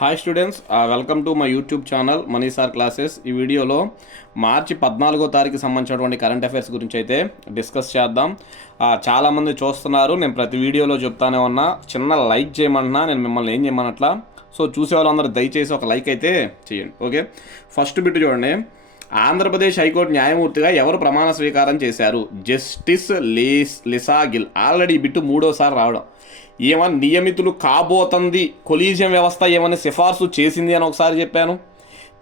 Hi students, welcome to my YouTube channel money sir classes. ఈ వీడియోలో మార్చి 14వ తారీఖు సంబంధించినటువంటి కరెంట్ అఫైర్స్ గురించి అయితే డిస్కస్ చేద్దాం. చాలామంది చూస్తున్నారు, నేను ప్రతి వీడియోలో చెప్తానే ఉన్నా, చిన్న లైక్ చేయమంటున్నా, నేను మిమ్మల్ని ఏం చేయమన్నట్లా. సో చూసే వాళ్ళందరూ దయచేసి ఒక లైక్ అయితే చేయండి. ఓకే, ఫస్ట్ బిట్ చూడండి. ఆంధ్రప్రదేశ్ హైకోర్టు న్యాయమూర్తిగా ఎవరు ప్రమాణ స్వీకారం చేశారు? Justice Lisa Gill. ఆల్రెడీ ఈ బిట్టు మూడోసారి రావడం. ఏమన్నా నియమితులు కాబోతుంది, కొలీజియం వ్యవస్థ ఏమన్నా సిఫార్సు చేసింది అని ఒకసారి చెప్పాను.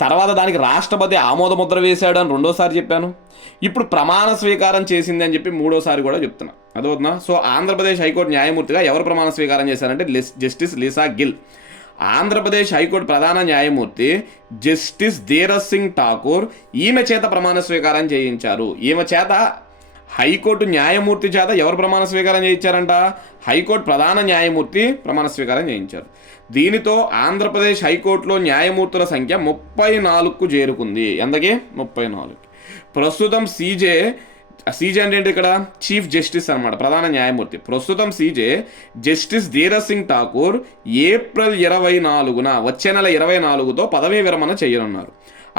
తర్వాత దానికి రాష్ట్రపతి ఆమోద ముద్ర వేశాడు అని రెండోసారి చెప్పాను. ఇప్పుడు ప్రమాణ స్వీకారం చేసింది అని చెప్పి మూడోసారి కూడా చెప్తున్నా. అదవుతుందా? సో ఆంధ్రప్రదేశ్ హైకోర్టు న్యాయమూర్తిగా ఎవరు ప్రమాణ స్వీకారం చేశారంటే justice Lisa Gill. Andhra Pradesh high court ప్రధాన న్యాయమూర్తి జస్టిస్ ధీరజ్ సింగ్ ఠాకూర్ ఈమె చేత ప్రమాణ స్వీకారం చేయించారు. ఈమె చేత హైకోర్టు న్యాయమూర్తి చేత ఎవరు ప్రమాణ స్వీకారం చేయించారంట? హైకోర్టు ప్రధాన న్యాయమూర్తి ప్రమాణ స్వీకారం చేయించారు. దీనితో ఆంధ్రప్రదేశ్ హైకోర్టులో న్యాయమూర్తుల సంఖ్య 34కు చేరుకుంది. ఎంతకి? 34. ప్రస్తుతం సీజే అంటే ఏంటి? ఇక్కడ చీఫ్ జస్టిస్ అనమాట, ప్రధాన న్యాయమూర్తి. ప్రస్తుతం CJ justice Dheeraj Singh Thakur April 24న, వచ్చే నెల 24తో పదవీ విరమణ చేయనున్నారు.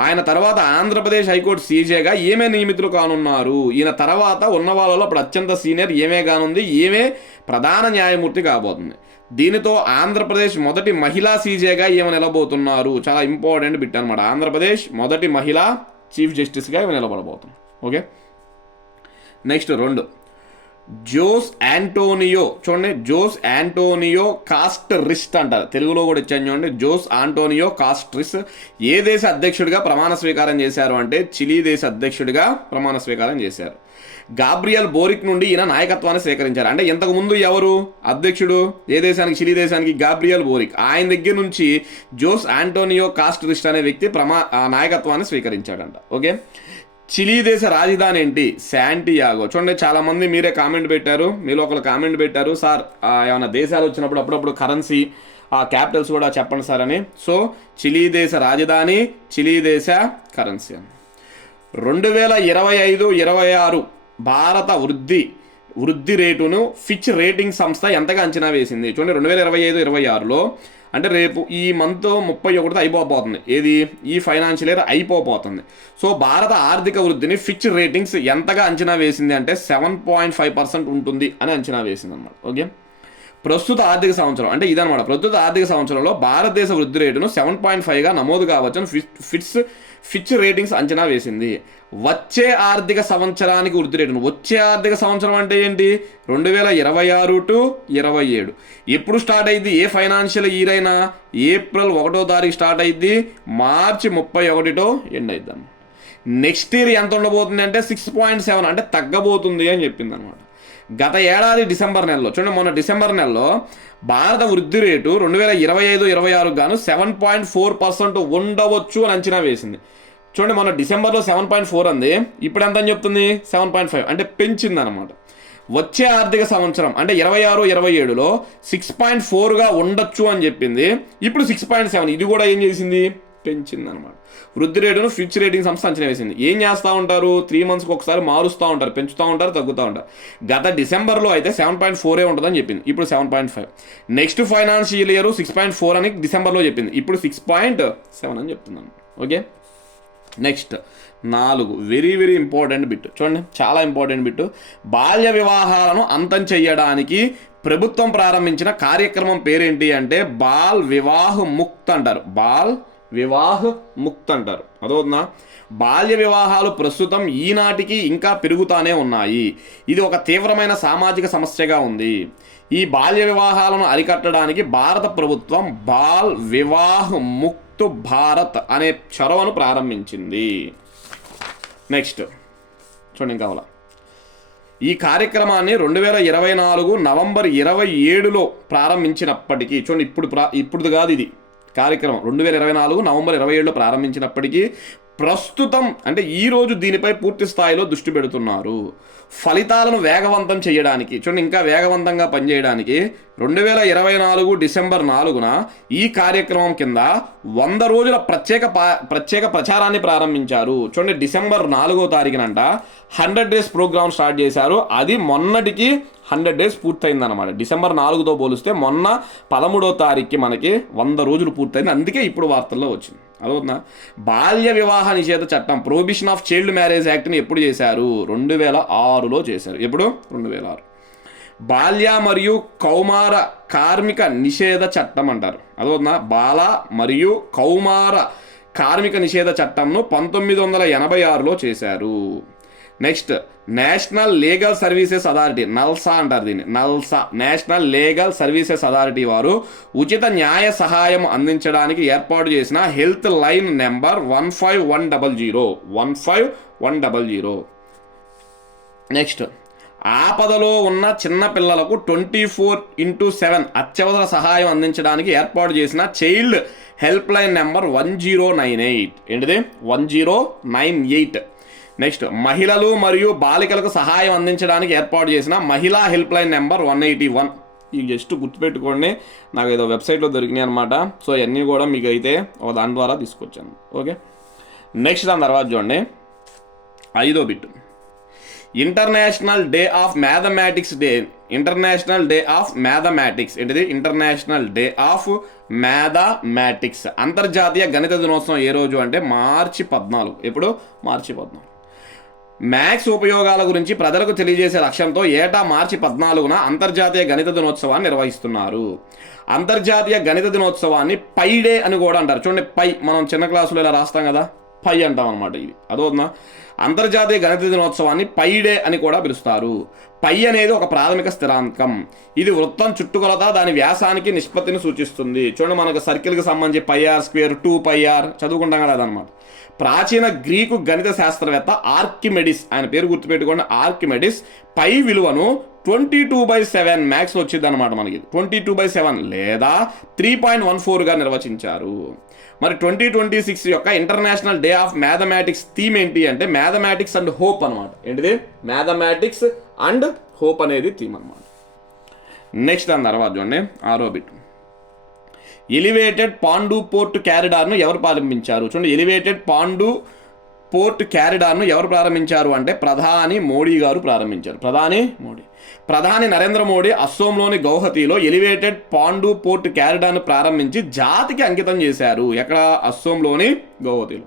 ఆయన తర్వాత ఆంధ్రప్రదేశ్ హైకోర్టు సీజేగా ఏమే నియమితులు కానున్నారు. ఈయన తర్వాత ఉన్న వాళ్ళలో ఇప్పుడు అత్యంత సీనియర్ ఏమే కానుంది, ఏమే ప్రధాన న్యాయమూర్తి కాబోతుంది. దీనితో ఆంధ్రప్రదేశ్ మొదటి మహిళా సీజేగా ఏమి నిలబోతున్నారు. చాలా ఇంపార్టెంట్ బిట్ అనమాట. ఆంధ్రప్రదేశ్ మొదటి మహిళా చీఫ్ జస్టిస్గా ఏమి నిలబడబోతుంది. Okay, next 2. Jose Antonio. చూడండి, జోస్ ఆంటోనియో కాస్ట్రిస్ట్ అంటారు, తెలుగులో కూడా ఇచ్చాను చూడండి. జోస్ ఆంటోనియో కాస్ట్రిస్ ఏ దేశ అధ్యక్షుడిగా ప్రమాణ స్వీకారం చేశారు అంటే చిలీ దేశ అధ్యక్షుడిగా ప్రమాణ స్వీకారం చేశారు. గాబ్రియల్ బోరిక్ నుండి ఈయన నాయకత్వాన్ని స్వీకరించారు. అంటే ఇంతకుముందు ఎవరు అధ్యక్షుడు ఏ దేశానికి? చిలీ దేశానికి గాబ్రియల్ బోరిక్. ఆయన దగ్గర నుంచి జోస్ ఆంటోనియో కాస్ట్రిస్ట్ అనే వ్యక్తి నాయకత్వాన్ని స్వీకరించాడంట. ఓకే, చిలీ దేశ రాజధాని ఏంటి? శాంటియాగో. చూడండి, చాలా మంది మీరే కామెంట్ పెట్టారు, మీలో ఒకరు కామెంట్ పెట్టారు, సార్ ఏమైనా దేశాలు వచ్చినప్పుడు అప్పుడప్పుడు కరెన్సీ క్యాపిటల్స్ కూడా చెప్పండి సార్ అని. సో చిలీ దేశ రాజధాని, చిలీ దేశ కరెన్సీ. 2025-26 భారత వృద్ధి రేటును ఫిచ్ రేటింగ్ సంస్థ ఎంతగా అంచనా వేసింది? చూడండి, 2025-26లో అంటే రేపు ఈ మంత్ 31తో అయిపోతుంది. ఏది? ఈ ఫైనాన్షియల్ ఇయర్ అయిపోతుంది. సో భారత ఆర్థిక వృద్ధిని ఫిచ్ రేటింగ్స్ ఎంతగా అంచనా వేసింది అంటే 7.5% ఉంటుంది అని అంచనా వేసింది అనమాట. ఓకే, ప్రస్తుత ఆర్థిక సంవత్సరం అంటే ఇదనమాట. ప్రస్తుత ఆర్థిక సంవత్సరంలో భారతదేశ వృద్ధి రేటును 7.5గా నమోదు కావచ్చని ఫిచ్ రేటింగ్స్ అంచనా వేసింది. వచ్చే ఆర్థిక సంవత్సరానికి వృద్ధి రేటును, వచ్చే ఆర్థిక సంవత్సరం అంటే ఏంటి? 2026-27 ఎప్పుడు స్టార్ట్ అయింది? ఏ ఫైనాన్షియల్ ఇయర్ అయినా ఏప్రిల్ 1వ తారీఖు స్టార్ట్ అయింది, మార్చి 31తో ఎండ్ అవుతుంది అన్నమాట. నెక్స్ట్ ఇయర్ ఎంత ఉండబోతుంది అంటే 6.7, అంటే తగ్గబోతుంది అని చెప్పింది అనమాట. గత ఏడాది డిసెంబర్ నెలలో, చూడండి, మొన్న డిసెంబర్ నెలలో భారత వృద్ధి రేటు 2025-26 గాను 7.4% ఉండవచ్చు అని అంచనా వేసింది. చూడండి, మొన్న డిసెంబర్లో 7.4 అంది, ఇప్పుడు ఎంత అని చెప్తుంది? 7.5, అంటే పెంచింది అనమాట. వచ్చే ఆర్థిక సంవత్సరం అంటే 26-27లో 6.4గా ఉండొచ్చు అని చెప్పింది, ఇప్పుడు 6.7. ఇది కూడా ఏం చేసింది? పెంచింది అనమాట. వృద్ధి రేటును ఫిచ్ రేటింగ్ సంస్థ అంచనా వేసింది. ఏం చేస్తూ ఉంటారు? 3 మంత్స్కి ఒకసారి మారుస్తూ ఉంటారు, పెంచుతూ ఉంటారు, తగ్గుతూ ఉంటారు. గత డిసెంబర్లో అయితే 7.4 ఉంటుందని చెప్పింది, ఇప్పుడు 7.5. నెక్స్ట్ ఫైనాన్షియల్ ఇయర్ 6.4 అని డిసెంబర్లో చెప్పింది, ఇప్పుడు 6.7 అని చెప్తున్నాను. Okay, next 4. Very very important bit. చూడండి, చాలా ఇంపార్టెంట్ బిట్. బాల్య వివాహాలను అంతం చెయ్యడానికి ప్రభుత్వం ప్రారంభించిన కార్యక్రమం పేరేంటి అంటే బాల్ వివాహ్ ముక్త్ అంటారు. బాల్ వివాహ్ ముక్త్ అంటారు. అదవుతుందా? బాల్య వివాహాలు ప్రస్తుతం ఈనాటికి ఇంకా పెరుగుతానే ఉన్నాయి. ఇది ఒక తీవ్రమైన సామాజిక సమస్యగా ఉంది. ఈ బాల్య వివాహాలను అరికట్టడానికి భారత ప్రభుత్వం బాల్ వివాహ్ ముక్త్ భారత్ అనే చొరవను ప్రారంభించింది. నెక్స్ట్ చూడండి, ఇంకా ఈ కార్యక్రమాన్ని 2024 నవంబర్ 27లో ప్రారంభించినప్పటికీ, చూడండి, ఇప్పుడు కాదు ఇది కార్యక్రమం, 2024 నవంబర్ 27లో ప్రారంభించినప్పటికీ ప్రస్తుతం అంటే ఈరోజు దీనిపై పూర్తి స్థాయిలో దృష్టి పెడుతున్నారు. ఫలితాలను వేగవంతం చేయడానికి, చూడండి, ఇంకా వేగవంతంగా పనిచేయడానికి 2024 డిసెంబర్ 4న ఈ కార్యక్రమం కింద 100 రోజుల ప్రత్యేక ప్రచారాన్ని ప్రారంభించారు. చూడండి, డిసెంబర్ 4వ తారీఖునంట 100 days ప్రోగ్రామ్ స్టార్ట్ చేశారు. అది మొన్నటికి 100 days పూర్తయిందన్నమాట. డిసెంబర్ 4తో పోలిస్తే మొన్న 13వ తారీఖుకి మనకి 100 రోజులు పూర్తయింది. అందుకే ఇప్పుడు వార్తల్లో వచ్చింది. అదవుతుందా? బాల్య వివాహ నిషేధ చట్టం, ప్రొహిబిషన్ ఆఫ్ చైల్డ్ మ్యారేజ్ యాక్ట్ని ఎప్పుడు చేశారు? 2006లో చేశారు. ఎప్పుడు? 2006. బాల్య మరియు కౌమార కార్మిక నిషేధ చట్టం అంటారు. అదవుతుందా? బాల మరియు కౌమార కార్మిక నిషేధ చట్టంను 1986లో చేశారు. Next, national legal services authority, NALSA అంటారు దీన్ని, NALSA, national legal services authority వారు ఉచిత న్యాయ సహాయం అందించడానికి ఏర్పాటు చేసిన హెల్త్ లైన్ నెంబర్ 15100. నెక్స్ట్, ఆపదలో ఉన్న చిన్న పిల్లలకు 24/7 అత్యవసర సహాయం అందించడానికి ఏర్పాటు చేసిన చైల్డ్ హెల్ప్ లైన్ నెంబర్ 1098. ఏంటిది? 1098. నెక్స్ట్, మహిళలు మరియు బాలికలకు సహాయం అందించడానికి ఏర్పాటు చేసిన మహిళా హెల్ప్ లైన్ నెంబర్ 181. ఇవి జస్ట్ గుర్తుపెట్టుకోండి, నాకు ఏదో వెబ్సైట్లో దొరికినాయి అనమాట. సో ఇవన్నీ కూడా మీకు అయితే దాని ద్వారా తీసుకొచ్చాను. ఓకే, నెక్స్ట్ దాని తర్వాత చూడండి 5వ bit, international day of mathematics day. International day of mathematics ఏంటిది? ఇంటర్నేషనల్ డే ఆఫ్ మ్యాథమెటిక్స్, అంతర్జాతీయ గణిత దినోత్సవం ఏ రోజు అంటే మార్చి 14. ఎప్పుడు? మార్చి 14. మ్యాథ్స్ ఉపయోగాల గురించి ప్రజలకు తెలియజేసే లక్ష్యంతో ఏటా మార్చి 14న అంతర్జాతీయ గణిత దినోత్సవాన్ని నిర్వహిస్తున్నారు. అంతర్జాతీయ గణిత దినోత్సవాన్ని పై డే అని కూడా అంటారు. చూడండి, పై మనం చిన్న క్లాసులో ఇలా రాస్తాం కదా, పై అంటాం అనమాట. ఇది అదవుతుందా? అంతర్జాతీయ గణిత దినోత్సవాన్ని పై డే అని కూడా పిలుస్తారు. పై అనేది ఒక ప్రాథమిక స్థిరాంకం. ఇది వృత్తం చుట్టుకొలత దాని వ్యాసానికి నిష్పత్తిని సూచిస్తుంది. చూడండి, మనకు సర్కిల్కి సంబంధించి πr² 2πr చదువుకుంటాం కదా, అదనమాట. ప్రాచీన గ్రీకు గణిత శాస్త్రవేత్త ఆర్కిమెడిస్, ఆయన పేరు గుర్తుపెట్టుకోండి, ఆర్కిమెడిస్ పై విలువను 22/7 మ్యాక్స్ వచ్చింది అనమాట మనకి. 22/7 లేదా 3.14గా నిర్వచించారు. మరి 2026 యొక్క international day of mathematics theme ఏంటి అంటే మ్యాథమెటిక్స్ అండ్ హోప్ అనమాట. ఏంటిది? మ్యాథమెటిక్స్ అండ్ హోప్ అనేది థీమ్ అనమాట. నెక్స్ట్ దాని తర్వాత చూడండి 6వ బిట్, ఎలివేటెడ్ పాండు పోర్ట్ క్యారిడార్ను ఎవరు ప్రారంభించారు? చూడండి, ఎలివేటెడ్ పాండు పోర్ట్ క్యారిడార్ను ఎవరు ప్రారంభించారు అంటే ప్రధాని మోడీ గారు ప్రారంభించారు. ప్రధాని నరేంద్ర మోడీ అస్సోంలోని గౌహతిలో ఎలివేటెడ్ పాండు పోర్ట్ క్యారిడార్ను ప్రారంభించి జాతికి అంకితం చేశారు. ఎక్కడ? అస్సోంలోని గౌహతిలో.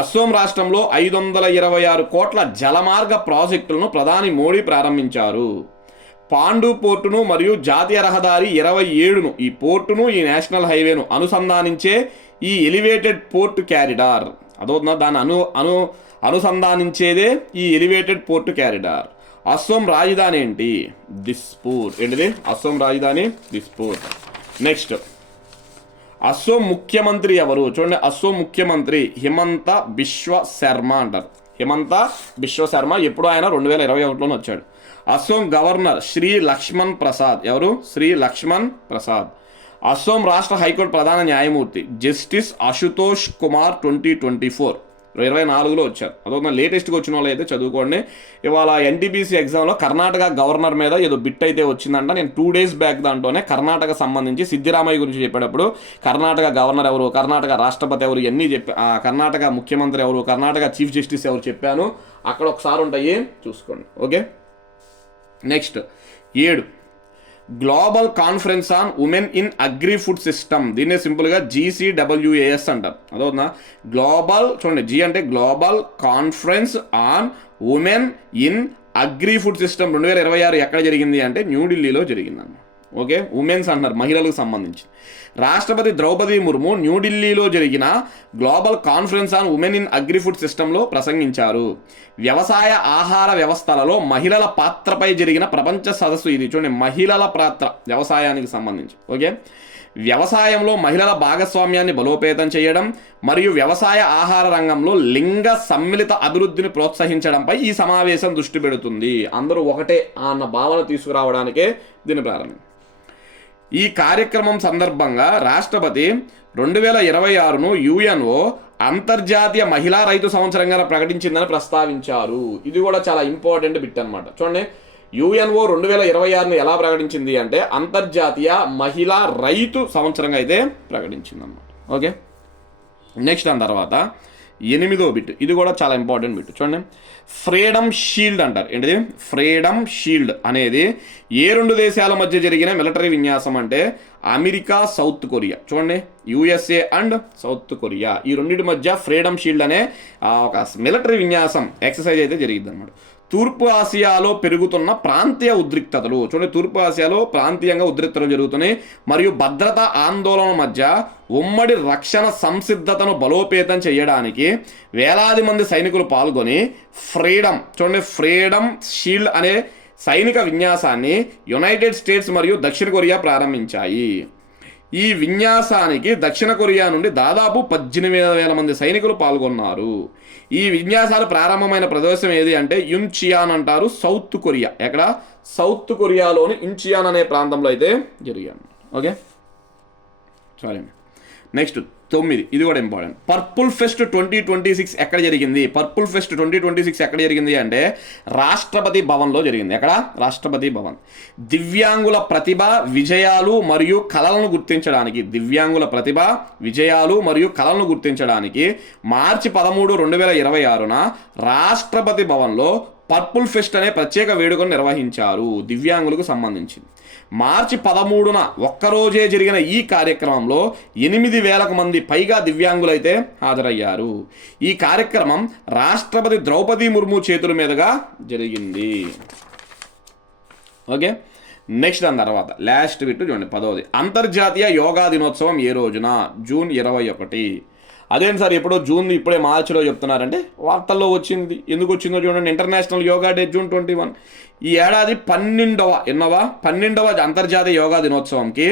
అస్సోం రాష్ట్రంలో 526 కోట్ల జలమార్గ ప్రాజెక్టులను ప్రధాని మోడీ ప్రారంభించారు. పాండు పోర్టును మరియు జాతీయ రహదారి 27ను, ఈ పోర్టును ఈ నేషనల్ హైవేను అనుసంధానించే ఈ ఎలివేటెడ్ పోర్ట్ క్యారిడార్, అదవుతుందా? దాన్ని అనుసంధానించేదే ఈ ఎలివేటెడ్ పోర్ట్ క్యారిడార్. అస్సోం రాజధాని ఏంటి? దిస్పూర్. ఏంటిది? అస్సోం రాజధాని దిస్పూర్. నెక్స్ట్, అస్సోం ముఖ్యమంత్రి ఎవరు? చూడండి, అస్సోం ముఖ్యమంత్రి హిమంత బిశ్వ శర్మ అంటారు. హిమంత బిశ్వ శర్మ. ఎప్పుడు? ఆయన 2021లోనే వచ్చాడు. అస్సోం గవర్నర్ శ్రీ లక్ష్మణ్ ప్రసాద్. ఎవరు? శ్రీ లక్ష్మణ్ ప్రసాద్. అస్సోం రాష్ట్ర హైకోర్టు ప్రధాన న్యాయమూర్తి జస్టిస్ అశుతోష్ కుమార్ 2024లో వచ్చారు. అదొక లేటెస్ట్గా వచ్చిన వాళ్ళు అయితే చదువుకోండి. ఇవాళ NTPC ఎగ్జామ్లో కర్ణాటక గవర్నర్ మీద ఏదో బిట్ అయితే వచ్చిందంట. నేను 2 days బ్యాక్ దాంట్లోనే కర్ణాటక సంబంధించి సిద్ధిరామయ్య గురించి చెప్పేటప్పుడు కర్ణాటక గవర్నర్ ఎవరు, కర్ణాటక రాష్ట్రపతి ఎవరు, ఇవన్నీ కర్ణాటక ముఖ్యమంత్రి ఎవరు, కర్ణాటక చీఫ్ జస్టిస్ ఎవరు చెప్పాను. అక్కడ ఒకసారి ఉంటాయి, చూసుకోండి. Okay, next 7, global conference on women in agri food system. దీన్నే సింపుల్గా GCWAS అంటారు. అదవుతుందా? గ్లోబల్, చూడండి, G అంటే global conference on women in agri food system 2026 ఎక్కడ జరిగింది అంటే న్యూఢిల్లీలో జరిగిందన్నమాట. ఓకే, ఉమెన్స్ అంటున్నారు, మహిళలకు సంబంధించి. రాష్ట్రపతి ద్రౌపది ముర్ము న్యూఢిల్లీలో జరిగిన global conference on women in agri food సిస్టంలో ప్రసంగించారు. వ్యవసాయ ఆహార వ్యవస్థలలో మహిళల పాత్రపై జరిగిన ప్రపంచ సదస్సు ఇది. చూడండి, మహిళల పాత్ర వ్యవసాయానికి సంబంధించి. ఓకే, వ్యవసాయంలో మహిళల భాగస్వామ్యాన్ని బలోపేతం చేయడం మరియు వ్యవసాయ ఆహార రంగంలో లింగ సమ్మిళిత అభివృద్ధిని ప్రోత్సహించడంపై ఈ సమావేశం దృష్టి పెడుతుంది. అందరూ ఒకటే అన్న భావన తీసుకురావడానికే దీన్ని ప్రారంభం. ఈ కార్యక్రమం సందర్భంగా రాష్ట్రపతి 2026ను UNO అంతర్జాతీయ మహిళా రైతు సంవత్సరంగా ప్రకటించిందని ప్రస్తావించారు. ఇది కూడా చాలా ఇంపార్టెంట్ బిట్ అనమాట. చూడండి, UNO 2026ను ఎలా ప్రకటించింది అంటే అంతర్జాతీయ మహిళా రైతు సంవత్సరంగా అయితే ప్రకటించింది అన్నమాట. ఓకే, నెక్స్ట్ దాని తర్వాత 8వ బిట్, ఇది కూడా చాలా ఇంపార్టెంట్ బిట్ చూడండి. ఫ్రీడమ్ షీల్డ్ అంటారు. ఏంటిది? ఫ్రీడమ్ షీల్డ్ అనేది ఏ 2 దేశాల మధ్య జరిగిన మిలిటరీ విన్యాసం అంటే అమెరికా, సౌత్ కొరియా. చూడండి, యుఎస్ఏ అండ్ సౌత్ కొరియా, ఈ రెండింటి మధ్య ఫ్రీడమ్ షీల్డ్ అనే ఒక మిలిటరీ విన్యాసం ఎక్సర్సైజ్ అయితే జరిగింది అనమాట. తూర్పు ఆసియాలో పెరుగుతున్న ప్రాంతీయ ఉద్రిక్తతలు. చూడండి, తూర్పు ఆసియాలో ప్రాంతీయంగా ఉద్రిక్తతలు జరుగుతున్నాయి మరియు భద్రతా ఆందోళన మధ్య ఉమ్మడి రక్షణ సంసిద్ధతను బలోపేతం చేయడానికి వేలాది మంది సైనికులు పాల్గొని ఫ్రీడమ్ షీల్డ్ అనే సైనిక విన్యాసాన్ని యునైటెడ్ స్టేట్స్ మరియు దక్షిణ కొరియా ప్రారంభించాయి. ఈ విన్యాసానికి దక్షిణ కొరియా నుండి దాదాపు 18,000 మంది సైనికులు పాల్గొన్నారు. ఈ విన్యాసాలు ప్రారంభమైన ప్రదేశం ఏది అంటే యున్చియాన్ అంటారు, సౌత్ కొరియా. ఎక్కడ? సౌత్ కొరియాలోని యున్చియాన్ అనే ప్రాంతంలో అయితే జరిగాను. Okay, sorry. నెక్స్ట్ 9, ఇది కూడా ఇంపార్టెంట్. పర్పుల్ ఫెస్ట్ 2026 ఎక్కడ జరిగింది? పర్పుల్ ఫెస్ట్ 2026 ఎక్కడ జరిగింది అంటే రాష్ట్రపతి భవన్లో జరిగింది. ఎక్కడ? రాష్ట్రపతి భవన్. దివ్యాంగుల ప్రతిభ, విజయాలు మరియు కళలను గుర్తించడానికి మార్చి 13, 2026న రాష్ట్రపతి భవన్లో పర్పుల్ ఫెస్ట్ అనే ప్రత్యేక వేడుకను నిర్వహించారు దివ్యాంగులకు సంబంధించింది. మార్చి 13న ఒక్కరోజే జరిగిన ఈ కార్యక్రమంలో 8,000 మంది పైగా దివ్యాంగులైతే హాజరయ్యారు. ఈ కార్యక్రమం రాష్ట్రపతి ద్రౌపది ముర్ము చేతుల మీదుగా జరిగింది. ఓకే, నెక్స్ట్ దాని తర్వాత లాస్ట్ బిట్ చూడండి, 10వది. అంతర్జాతీయ యోగా దినోత్సవం ఏ రోజున? జూన్ 21. అదేంటి సార్ ఎప్పుడో జూన్ ఇప్పుడే మార్చిలో చెప్తున్నారంటే వార్తల్లో వచ్చింది. ఎందుకు వచ్చిందో చూడండి. International yoga day June 21. ఈ ఏడాది 12వ అంతర్జాతీయ యోగా దినోత్సవంకి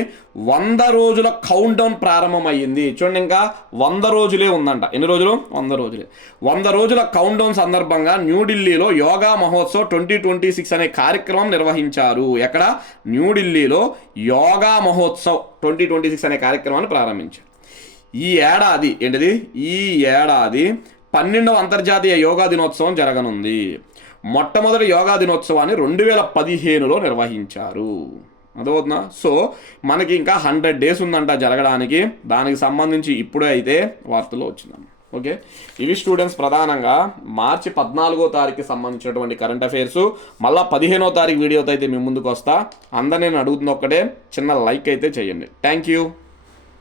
100 రోజుల కౌంట్ డౌన్ ప్రారంభమయ్యింది. చూడండి, ఇంకా 100 రోజులే ఉందంట. ఎన్ని రోజులు? 100 రోజులే. 100 రోజుల కౌంట్ డౌన్ సందర్భంగా న్యూఢిల్లీలో యోగా మహోత్సవ్ 2026 అనే కార్యక్రమం నిర్వహించారు. ఎక్కడ? న్యూఢిల్లీలో యోగా మహోత్సవ్ 2026 అనే కార్యక్రమాన్ని ప్రారంభించారు. ఈ ఏడాది 12వ అంతర్జాతీయ యోగా దినోత్సవం జరగనుంది. మొట్టమొదటి యోగా దినోత్సవాన్ని 2015లో నిర్వహించారు. అదవుతుందా? సో మనకి ఇంకా 100 days ఉందంట జరగడానికి. దానికి సంబంధించి ఇప్పుడే అయితే వార్తల్లో వచ్చిందన్న. ఓకే, ఇవి స్టూడెంట్స్ ప్రధానంగా మార్చి 14వ తారీఖుకి సంబంధించినటువంటి కరెంట్ అఫైర్స్. మళ్ళీ 15వ తారీఖు వీడియోతో అయితే మీ ముందుకు వస్తా. అందరు నేను అడుగుతున్న ఒక్కటే చిన్న లైక్ అయితే చేయండి. Thank you.